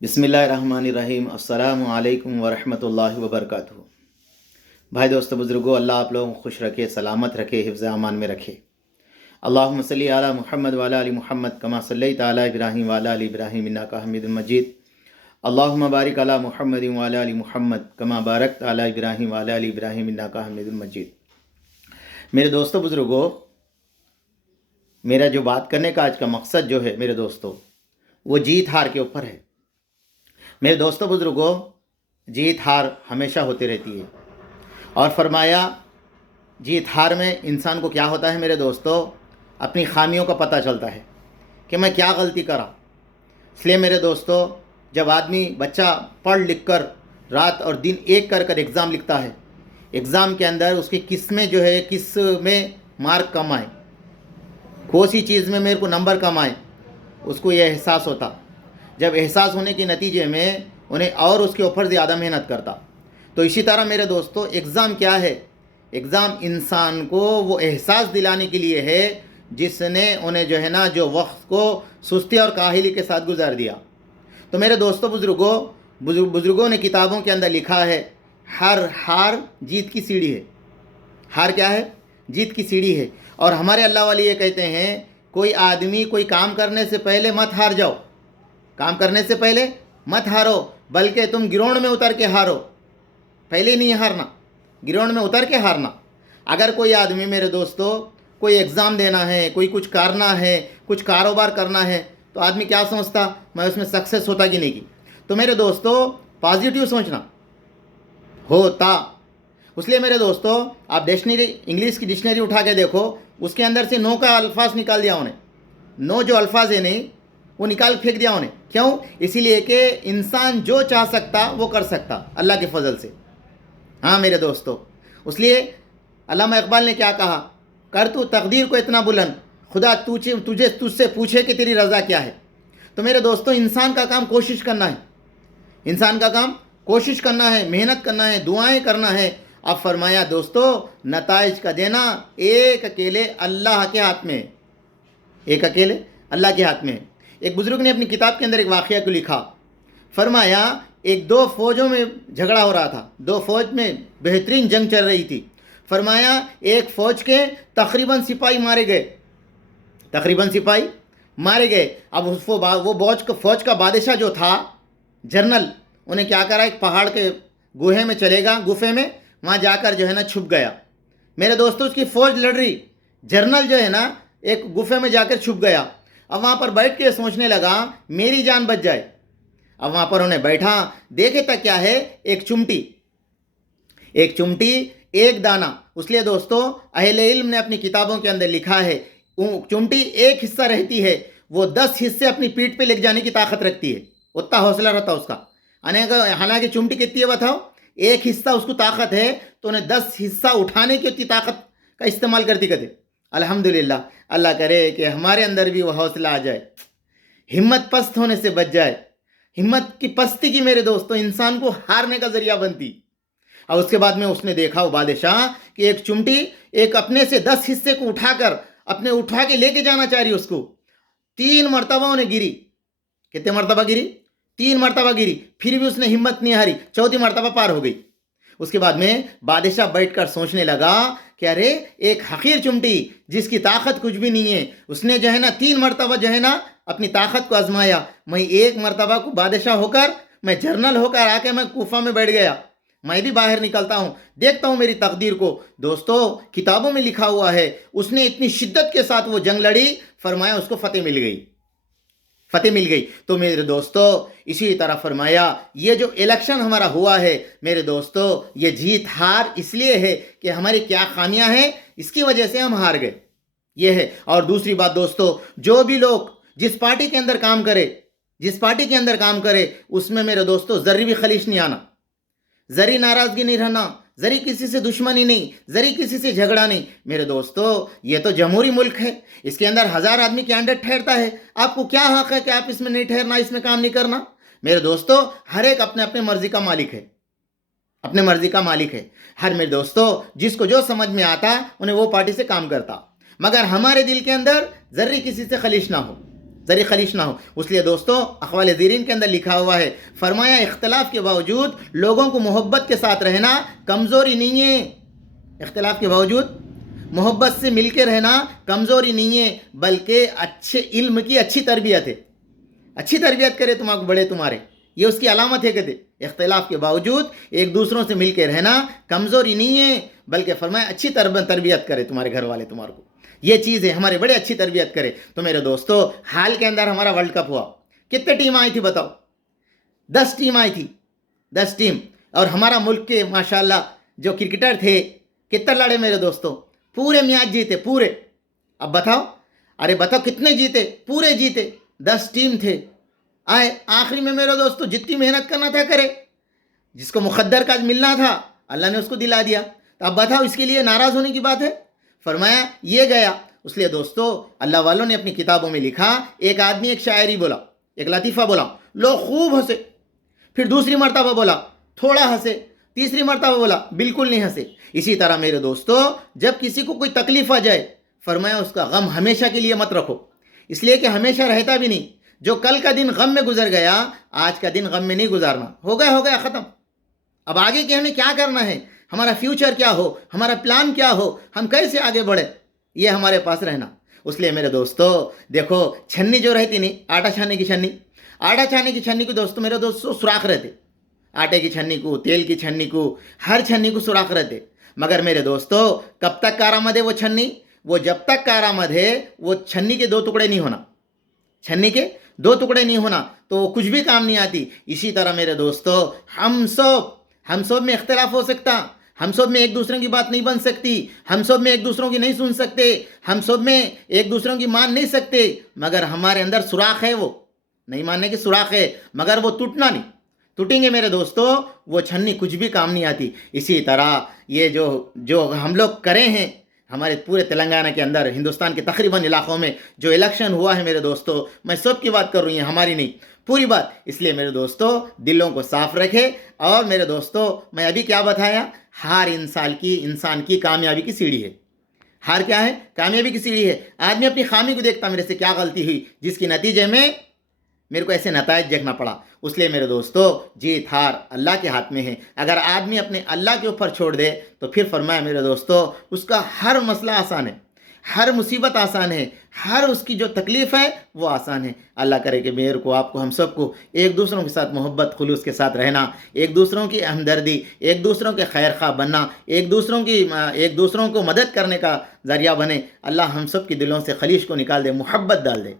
بسم اللہ الرحمن الرحیم۔ السلام علیکم ورحمۃ اللہ وبرکاتہ۔ بھائی دوستو بزرگو، اللہ آپ لوگوں کو خوش رکھے، سلامت رکھے، حفظ امان میں رکھے۔ اللہم صلی علی محمد وعلی آل محمد کما صلیت علی ابراہیم وعلی آل ابراہیم انک حمید مجید۔ اللہم بارک علی محمد وعلی آل محمد کما بارکت علی ابراہیم وعلی آل ابراہیم انک حمید مجید۔ میرے دوستو بزرگو، میرا جو بات کرنے کا آج کا مقصد جو ہے میرے دوستو، وہ جیت ہار کے اوپر ہے۔ میرے دوستو بزرگوں، جیت ہار ہمیشہ ہوتی رہتی ہے، اور فرمایا جیت ہار میں انسان کو کیا ہوتا ہے میرے دوستو، اپنی خامیوں کا پتہ چلتا ہے کہ میں کیا غلطی کرا۔ اس لیے میرے دوستو، جب آدمی بچہ پڑھ لکھ کر رات اور دن ایک کر کر ایگزام لکھتا ہے، ایگزام کے اندر اس کی کس میں جو ہے کس میں مارک کم آئے، کون سی چیز میں میرے کو نمبر کم آئے، اس کو یہ احساس ہوتا۔ جب احساس ہونے کے نتیجے میں انہیں اور اس کے اوپر زیادہ محنت کرتا۔ تو اسی طرح میرے دوستو، ایگزام کیا ہے؟ ایگزام انسان کو وہ احساس دلانے کے لیے ہے جس نے انہیں جو ہے نا جو وقت کو سستی اور کاہلی کے ساتھ گزار دیا۔ تو میرے دوستو بزرگوں نے کتابوں کے اندر لکھا ہے، ہر ہار جیت کی سیڑھی ہے۔ ہار کیا ہے؟ جیت کی سیڑھی ہے۔ اور ہمارے اللہ والے یہ کہتے ہیں، کوئی آدمی کوئی کام کرنے سے پہلے مت ہار جاؤ، کام کرنے سے پہلے مت ہارو، بلکہ تم گراؤنڈ میں اتر کے ہارو، پہلے نہیں ہارنا، گراؤنڈ میں اتر کے ہارنا۔ اگر کوئی آدمی میرے دوستو کوئی ایگزام دینا ہے، کوئی کچھ کرنا ہے، کچھ کاروبار کرنا ہے، تو آدمی کیا سمجھتا، میں اس میں سکسیس ہوتا کہ نہیں کی؟ تو میرے دوستو پازیٹیو سوچنا ہوتا۔ اس لیے میرے دوستو، آپ ڈکشنری، انگلش کی ڈکشنری اٹھا کے دیکھو، اس کے اندر سے نو کا الفاظ نکال دیا انہیں، نو جو الفاظ ہے نہیں وہ نکال پھینک دیا انہیں۔ کیوں؟ اسی لیے کہ انسان جو چاہ سکتا وہ کر سکتا اللہ کے فضل سے۔ ہاں میرے دوستو، اس لیے علامہ اقبال نے کیا کہا، کر تو تقدیر کو اتنا بلند، خدا تجھ سے پوچھے کہ تیری رضا کیا ہے۔ تو میرے دوستو، انسان کا کام کوشش کرنا ہے، انسان کا کام کوشش کرنا ہے، محنت کرنا ہے، دعائیں کرنا ہے۔ اب فرمایا دوستو، نتائج کا دینا ایک اکیلے اللہ کے ہاتھ میں ہے، ایک اکیلے اللہ کے ہاتھ میں ہے۔ ایک بزرگ نے اپنی کتاب کے اندر ایک واقعہ کو لکھا، فرمایا ایک دو فوجوں میں جھگڑا ہو رہا تھا، دو فوج میں بہترین جنگ چل رہی تھی۔ فرمایا ایک فوج کے تقریباً سپاہی مارے گئے، تقریباً سپاہی مارے گئے۔ اب وہ فوج کا بادشاہ جو تھا، جنرل، انہیں کیا کرا، ایک پہاڑ کے گوہے میں چلے گا، گفے میں، وہاں جا کر جو ہے نا چھپ گیا۔ میرے دوستو، اس کی فوج لڑ رہی، جنرل جو ہے نا ایک گفے میں جا کر چھپ گیا۔ اب وہاں پر بیٹھ کے سوچنے لگا میری جان بچ جائے۔ اب وہاں پر انہیں بیٹھا، دیکھے تک کیا ہے، ایک چمٹی، ایک دانہ۔ اس لیے دوستو، اہل علم نے اپنی کتابوں کے اندر لکھا ہے، چمٹی ایک حصہ رہتی ہے، وہ 10 حصے اپنی پیٹھ پہ لے جانے کی طاقت رکھتی ہے، اتنا حوصلہ رہتا اس کا۔ حالانکہ چمٹی کتنی ہے بتاؤ، ایک حصہ اس کو طاقت ہے، تو انہیں 10 حصہ اٹھانے کی اتنی طاقت کا استعمال کرتی کہتے۔ الحمدللہ، اللہ کرے کہ ہمارے اندر بھی وہ حوصلہ آ جائے، ہمت پست ہونے سے بچ جائے۔ ہمت کی پستی کی میرے دوستو انسان کو ہارنے کا ذریعہ بنتی۔ اور اس کے بعد میں اس نے دیکھا وہ بادشاہ کہ ایک چمٹی ایک اپنے سے 10 حصے کو اٹھا کے لے کے جانا چاہ رہی، اس کو 3 مرتبہ انہیں گری۔ کتنے مرتبہ گری؟ 3 مرتبہ گری، پھر بھی اس نے ہمت نہیں ہاری، 4تھی مرتبہ پار ہو گئی۔ اس کے بعد میں بادشاہ بیٹھ کر سوچنے لگا کہ ارے ایک حقیر چمٹی جس کی طاقت کچھ بھی نہیں ہے، اس نے جو ہے نا 3 مرتبہ جو ہے نا اپنی طاقت کو آزمایا، میں ایک مرتبہ کو بادشاہ ہو کر، میں جنرل ہو کر آ کے میں کوفہ میں بیٹھ گیا، میں بھی باہر نکلتا ہوں، دیکھتا ہوں میری تقدیر کو۔ دوستو کتابوں میں لکھا ہوا ہے، اس نے اتنی شدت کے ساتھ وہ جنگ لڑی، فرمایا اس کو فتح مل گئی، فتح مل گئی۔ تو میرے دوستو اسی طرح فرمایا یہ جو الیکشن ہمارا ہوا ہے میرے دوستو، یہ جیت ہار اس لیے ہے کہ ہماری کیا خامیاں ہیں، اس کی وجہ سے ہم ہار گئے، یہ ہے۔ اور دوسری بات دوستو، جو بھی لوگ جس پارٹی کے اندر کام کرے اس میں میرے دوستو ذرے بھی خلیش نہیں آنا، ذری ناراضگی نہیں رہنا، ذری کسی سے دشمنی نہیں، ذری کسی سے جھگڑا نہیں۔ میرے دوستو یہ تو جمہوری ملک ہے، اس کے اندر 1000 آدمی کینڈیڈیٹ ٹھہرتا ہے، آپ کو کیا حق ہے کہ آپ اس میں نہیں ٹھہرنا، اس میں کام نہیں کرنا؟ میرے دوستو ہر ایک اپنے مرضی کا مالک ہے، اپنے مرضی کا مالک ہے۔ ہر میرے دوستو جس کو جو سمجھ میں آتا انہیں وہ پارٹی سے کام کرتا، مگر ہمارے دل کے اندر ذری کسی سے خلیش نہ ہو، ذریع خلیش نہ ہو. اس لیے دوستو اقوال زیرین کے اندر لکھا ہوا ہے, فرمایا اختلاف کے باوجود لوگوں کو محبت کے ساتھ رہنا کمزوری نہیں ہے. اختلاف کے باوجود محبت سے مل کے رہنا کمزوری نہیں ہے, بلکہ اچھے علم کی اچھی تربیت ہے. اچھی تربیت کرے تمہارے بڑے تمہارے, یہ اس کی علامت ہے. کہتے اختلاف کے باوجود ایک دوسروں سے مل کے رہنا کمزوری نہیں ہے, بلکہ فرمایا اچھی تربیت کرے تمہارے گھر والے تمہارے کو. یہ چیز ہے, ہمارے بڑے اچھی تربیت کرے. تو میرے دوستو حال کے اندر ہمارا ورلڈ کپ ہوا, کتنے ٹیم آئی تھی بتاؤ؟ 10 ٹیم آئی تھی, 10 ٹیم. اور ہمارا ملک کے ماشاءاللہ جو کرکٹر تھے کتنے لڑے میرے دوستو, پورے میچ جیتے پورے. اب بتاؤ, ارے بتاؤ کتنے جیتے؟ پورے جیتے. 10 ٹیم تھے, آئے آخری میں میرے دوستو جتنی محنت کرنا تھا کرے, جس کو مقدر کا ملنا تھا اللہ نے اس کو دلا دیا. تو اب بتاؤ اس کے لیے ناراض ہونے کی بات ہے؟ فرمایا یہ گیا. اس لیے دوستو اللہ والوں نے اپنی کتابوں میں لکھا, ایک آدمی ایک شاعری بولا, ایک لطیفہ بولا, لوگ خوب ہنسے. پھر دوسری مرتبہ بولا, تھوڑا ہنسے. تیسری مرتبہ بولا, بالکل نہیں ہنسے. اسی طرح میرے دوستو جب کسی کو کوئی تکلیف آ جائے, فرمایا اس کا غم ہمیشہ کے لیے مت رکھو, اس لیے کہ ہمیشہ رہتا بھی نہیں. جو کل کا دن غم میں گزر گیا, آج کا دن غم میں نہیں گزارنا. ہو گیا ختم. اب آگے کہ ہمیں کیا کرنا ہے, ہمارا فیوچر کیا ہو, ہمارا پلان کیا ہو, ہم کیسے آگے بڑھے, یہ ہمارے پاس رہنا. اس لیے میرے دوستو دیکھو چھنی جو رہتی نہیں, آٹا چھاننے کی چھنی, آٹا چھاننے کی چھنی کو دوستو میرے دوستو سوراخ رہتے. آٹے کی چھنی کو, تیل کی چھنی کو, ہر چھنی کو سوراخ رہتے. مگر میرے دوستو کب تک کارآمد ہے وہ چھنی؟ وہ جب تک کارآمد ہے وہ چھنی کے 2 ٹکڑے نہیں ہونا, چھنی کے 2 ٹکڑے نہیں ہونا تو وہ کچھ بھی کام نہیں آتی. اسی طرح میرے دوستو ہم سب میں اختلاف ہو سکتا, ہم سب میں ایک دوسرے کی بات نہیں بن سکتی, ہم سب میں ایک دوسروں کی نہیں سن سکتے, ہم سب میں ایک دوسروں کی مان نہیں سکتے, مگر ہمارے اندر سوراخ ہے, وہ نہیں ماننے کی سوراخ ہے, مگر وہ ٹوٹنا نہیں. ٹوٹیں گے میرے دوستو وہ چھنی کچھ بھی کام نہیں آتی. اسی طرح یہ جو ہم لوگ کرے ہیں ہمارے پورے تلنگانہ کے اندر, ہندوستان کے تقریباً علاقوں میں جو الیکشن ہوا ہے میرے دوستو, میں سب کی بات کر رہی ہوں, ہماری نہیں, پوری بات. اس لیے میرے دوستو دلوں کو صاف رکھے. اور میرے دوستو میں ابھی کیا بتایا, ہار انسان کی کامیابی کی سیڑھی ہے. ہار کیا ہے؟ کامیابی کی سیڑھی ہے. آدمی اپنی خامی کو دیکھتا, میرے سے کیا غلطی ہوئی جس کی نتیجے میں میرے کو ایسے نتائج دیکھنا پڑا. اس لیے میرے دوستو جیت ہار اللہ کے ہاتھ میں ہے. اگر آدمی اپنے اللہ کے اوپر چھوڑ دے تو پھر فرمایا میرے دوستو اس کا ہر مسئلہ آسان ہے, ہر مصیبت آسان ہے, ہر اس کی جو تکلیف ہے وہ آسان ہے. اللہ کرے کہ میرے کو, آپ کو, ہم سب کو ایک دوسروں کے ساتھ محبت خلوص کے ساتھ رہنا, ایک دوسروں کی ہمدردی, ایک دوسروں کے خیر خواہ بننا, ایک دوسروں کو مدد کرنے کا ذریعہ بنے. اللہ ہم سب کی دلوں سے خلیش کو نکال دے, محبت ڈال دے.